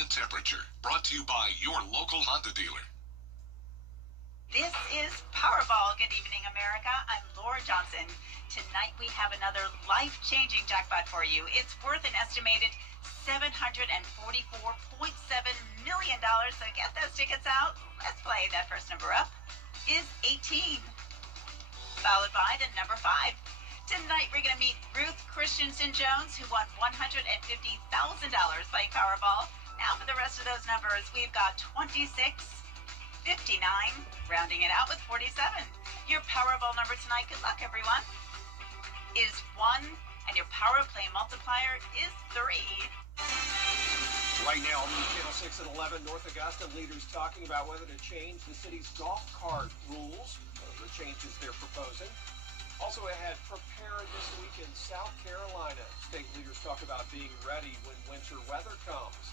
ultimate temperature. Brought to you by your local Honda dealer. This is Powerball. Good evening, America. I'm Laura Johnson. Tonight we have another life-changing jackpot for you. It's worth an estimated $744.7 million. So get those tickets out. Let's play. That first number up is 18, followed by the number 5. Tonight we're going to meet Ruth Christensen Jones, who won $150,000 playing Powerball. Now for the rest of those numbers, we've got 26, 59, rounding it out with 47. Your Powerball number tonight, good luck everyone, is 1, and your Power Play multiplier is 3. Right now, on Channel 6 at 11, North Augusta leaders talking about whether to change the city's golf cart rules. Those are the changes they're proposing. Also ahead, prepare this week in South Carolina. State leaders talk about being ready when winter weather comes.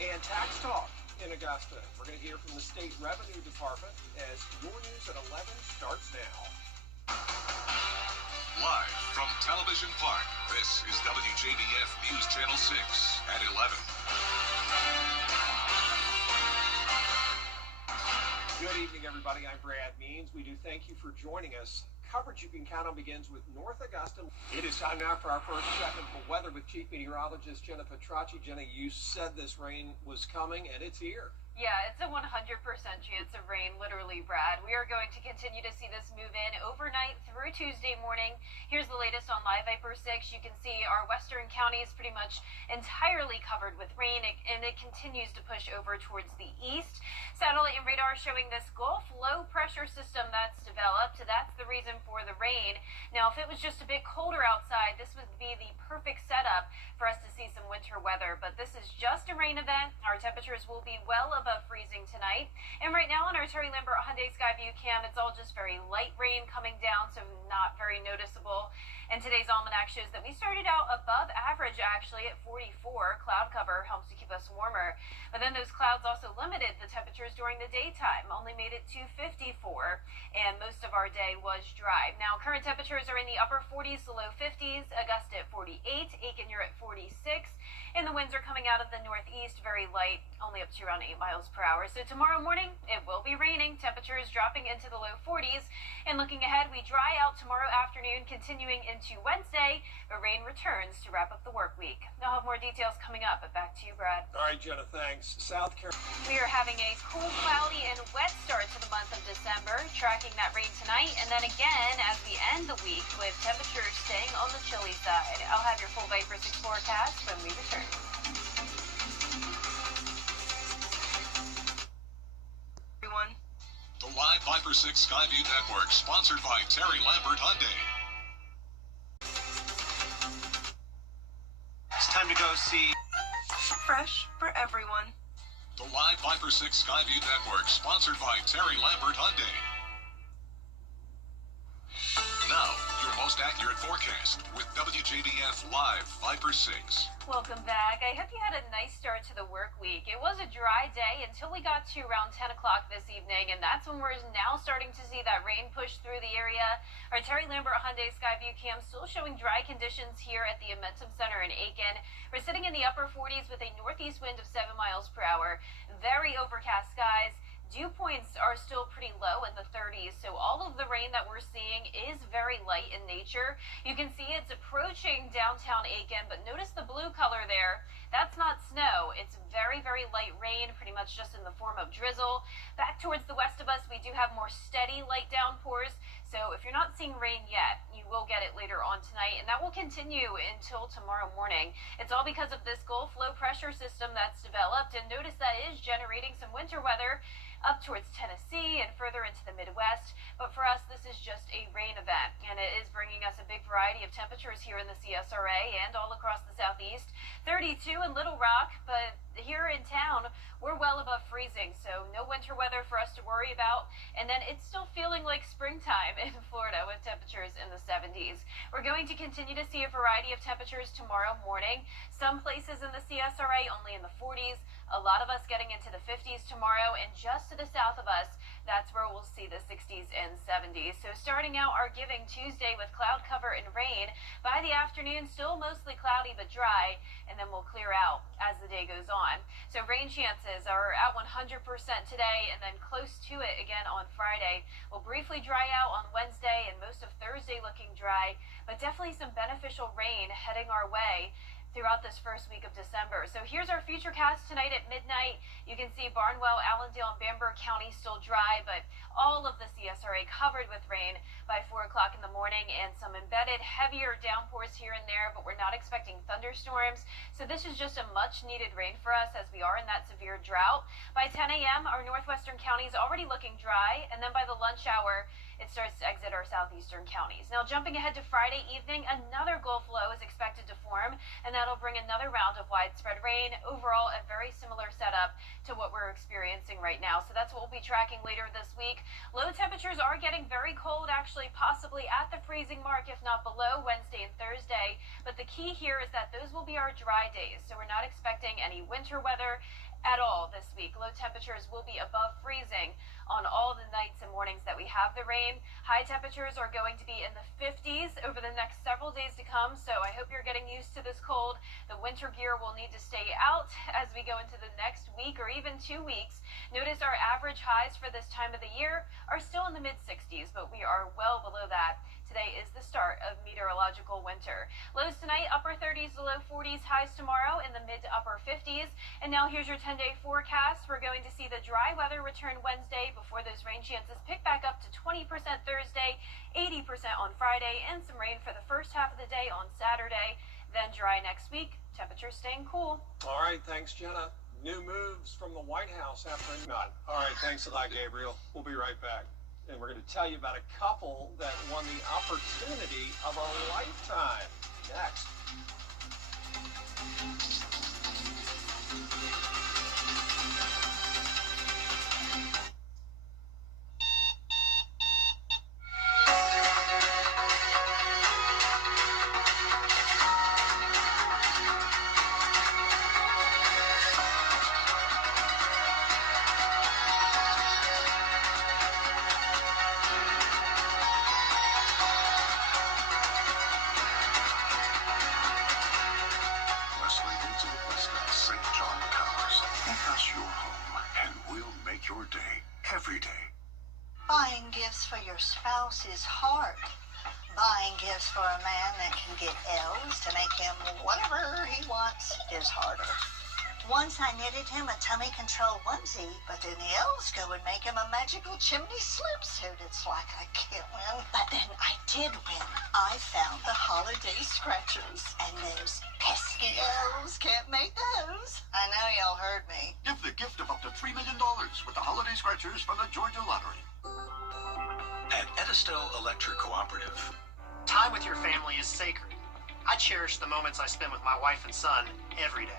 And tax talk in Augusta. We're going to hear from the State Revenue Department as Your News at 11 starts now. Live from Television Park, this is WJBF News Channel 6 at 11. Good evening, everybody. I'm Brad Means. We do thank you for joining us. Coverage you can count on begins with North Augusta. It is time now for our first check of the weather with Chief Meteorologist Jenna Petracci. Jenna, you said this rain was coming, and it's here. Yeah, it's a 100% chance of rain, literally, Brad. We are going to continue to see this move in overnight through Tuesday morning. Here's the latest on Live Viper 6. You can see our western counties pretty much entirely covered with rain, and it continues to push over towards the east. Satellite and radar showing this Gulf low pressure system that's developed. That's the reason for the rain. Now, if it was just a bit colder outside, this would be the perfect setup for us to see some winter weather. But this is just a rain event. Our temperatures will be well above freezing tonight. And right now on our Terry Lambert Hyundai Skyview cam, it's all just very light rain coming down, so not very noticeable. And today's almanac shows that we started out above average, actually, at 44. Cloud cover helps to keep us warmer. But then those clouds also limited the temperatures during the daytime, only made it to 54. And most of our day was dry. Now, current temperatures are in the upper 40s to low 50s. Augusta at 48. Aiken, you're at 46. And the winds are coming out of the northeast, very light, only up to around 8 miles per hour. So tomorrow morning, it will be raining. Temperatures dropping into the low 40s. And looking ahead, we dry out tomorrow afternoon, continuing into Wednesday, but rain returns to wrap up the work week. I'll have more details coming up, but back to you, Brad. All right, Jenna, thanks. South Carolina. We are having a cool, cloudy, and wet start to the month of December, tracking that rain tonight, and then again as we end the week with temperatures staying on the chilly side. I'll have your full Viper 6 forecast when we return. Everyone. The Live Viper 6 Skyview Network, sponsored by Terry Lambert Hyundai. It's time to go see Fresh for everyone. The Live Viper 6 Skyview Network, sponsored by Terry Lambert Hyundai. Now, your most accurate forecast with WJBF Live Viper 6. Welcome back. I hope you had a nice start to the work week. It was a dry day until we got to around 10 o'clock this evening, and that's when we're now starting to see that rain push through the area. Our Terry Lambert Hyundai Skyview cam still showing dry conditions here at the Amentum Center in Aiken. We're sitting in the upper 40s with a northeast wind of 7 miles per hour. Very overcast skies. Dew points are still pretty low in the 30s, so all of the rain that we're seeing is very light in nature. You can see it's approaching downtown Aiken, but notice the blue color there. That's not snow. It's very, very light rain, pretty much just in the form of drizzle. Back towards the west of us, we do have more steady light downpours. So if you're not seeing rain yet, you will get it later on tonight, and that will continue until tomorrow morning. It's all because of this Gulf low pressure system that's developed, and notice that is generating some winter weather up towards Tennessee and further into the Midwest. But for us, this is just a rain event, and it is bringing us a big variety of temperatures here in the CSRA and all across the southeast. 32 in Little Rock, but here in town, we're well above freezing, so no winter weather for us to worry about. And then it's still feeling like springtime in Florida with temperatures in the 70s. We're going to continue to see a variety of temperatures tomorrow morning. Some places in the CSRA only in the 40s. A lot of us getting into the 50s tomorrow, and just to the south of us, that's where we'll see the 60s and 70s. 70s. So starting out our Giving Tuesday with cloud cover and rain. By the afternoon, still mostly cloudy but dry, and then we'll clear out as the day goes on. So rain chances are at 100% today and then close to it again on Friday. We'll briefly dry out on Wednesday and most of Thursday looking dry, but definitely some beneficial rain heading our way throughout this first week of December. So here's our futurecast tonight at midnight. You can see Barnwell, Allendale, and Bamberg County still dry, but all of the CSRA covered with rain by 4 o'clock in the morning, and some embedded heavier downpours here and there, but we're not expecting thunderstorms. So this is just a much needed rain for us as we are in that severe drought. By 10 a.m., our northwestern counties already looking dry, and then by the lunch hour, it starts to exit our southeastern counties. Now jumping ahead to Friday evening, another Gulf low is expected to form, and that'll bring another round of widespread rain. Overall, a very similar setup to what we're experiencing right now. So that's what we'll be tracking later this week. Low temperatures are getting very cold, actually possibly at the freezing mark, if not below, Wednesday and Thursday. But the key here is that those will be our dry days. So we're not expecting any winter weather at all this week. Low temperatures will be above freezing on all the nights and mornings that we have the rain. High temperatures are going to be in the 50s over the next several days to come, so I hope you're getting used to this cold. The winter gear will need to stay out as we go into the next week or even 2 weeks. Notice our average highs for this time of the year are still in the mid-60s, but we are well below that. Today is the start of meteorological winter. Lows tonight, upper 30s to low 40s, highs tomorrow in the mid to upper 50s. And now here's your 10-day forecast. We're going to see the dry weather return Wednesday before those rain chances pick back up to 20% Thursday, 80% on Friday, and some rain for the first half of the day on Saturday. Then dry next week, temperatures staying cool. All right, thanks, Jenna. New moves from the White House after not. All right, thanks a lot, Gabriel. We'll be right back. And we're going to tell you about a couple that won the opportunity of a lifetime. Next. Your day, every day. Buying gifts for your spouse is hard. Buying gifts for a man that can get elves to make him whatever he wants is harder. Once I knitted him a tummy control onesie, but then the elves go and make him a magical chimney swimsuit. It's like I can't win. But then I did win. I found the holiday scratchers, and those pesky elves can't make those. I know y'all heard me. Give the gift of up to $3 million with the holiday scratchers from the Georgia Lottery. At Edisto Electric Cooperative. Time with your family is sacred. I cherish the moments I spend with my wife and son every day.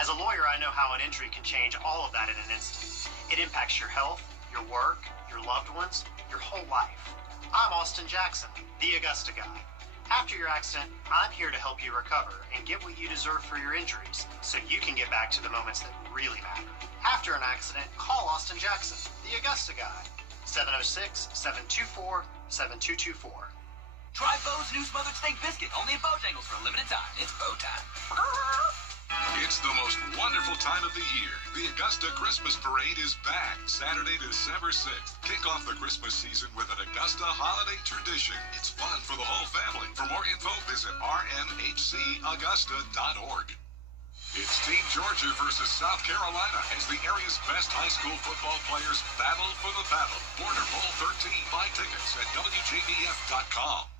As a lawyer, I know how an injury can change all of that in an instant. It impacts your health, your work, your loved ones, your whole life. I'm Austin Jackson, the Augusta guy. After your accident, I'm here to help you recover and get what you deserve for your injuries so you can get back to the moments that really matter. After an accident, call Austin Jackson, the Augusta guy. 706-724-7224. Try Bo's new smothered steak biscuit, only at Bojangles for a limited time. It's Bo time. It's the most wonderful time of the year. The Augusta Christmas Parade is back Saturday, December 6th. Kick off the Christmas season with an Augusta holiday tradition. It's fun for the whole family. For more info, visit rmhcaugusta.org. It's Team Georgia versus South Carolina as the area's best high school football players battle for the battle. Border Bowl 13. Buy tickets at WJBF.com.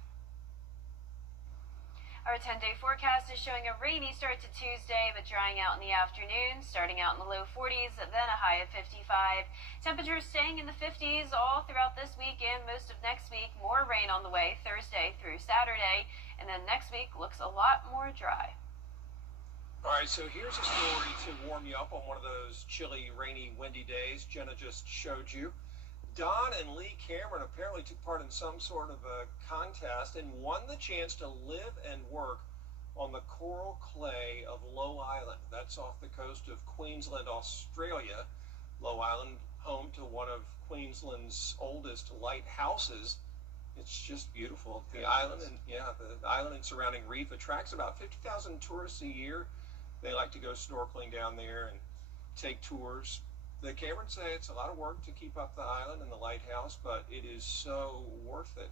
Our 10-day forecast is showing a rainy start to Tuesday, but drying out in the afternoon, starting out in the low 40s, then a high of 55. Temperatures staying in the 50s all throughout this week and most of next week. More rain on the way Thursday through Saturday, and then next week looks a lot more dry. All right, so here's a story to warm you up on one of those chilly, rainy, windy days Jenna just showed you. Don and Lee Cameron apparently took part in some sort of a contest and won the chance to live and work on the coral clay of Low Island. That's off the coast of Queensland, Australia. Low Island, home to one of Queensland's oldest lighthouses. It's just beautiful. The island and the island and surrounding reef attracts about 50,000 tourists a year. They like to go snorkeling down there and take tours. The Camerons say it's a lot of work to keep up the island and the lighthouse, but it is so worth it.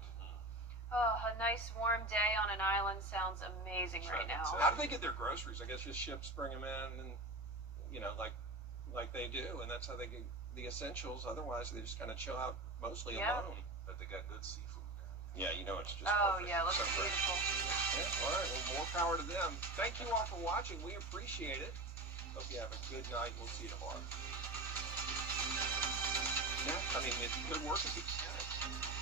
Oh, a nice warm day on an island sounds amazing right now. How do they get their groceries? I guess just ships bring them in, and like they do, and that's how they get the essentials. Otherwise, they just kind of chill out mostly alone. But they got good seafood now. Yeah, it's just perfect. Yeah, looks So fresh. beautiful. Yeah, all right, well, more power to them. Thank you all for watching. We appreciate it. Hope you have a good night. We'll see you tomorrow. Yeah, I mean, it's good work if you can.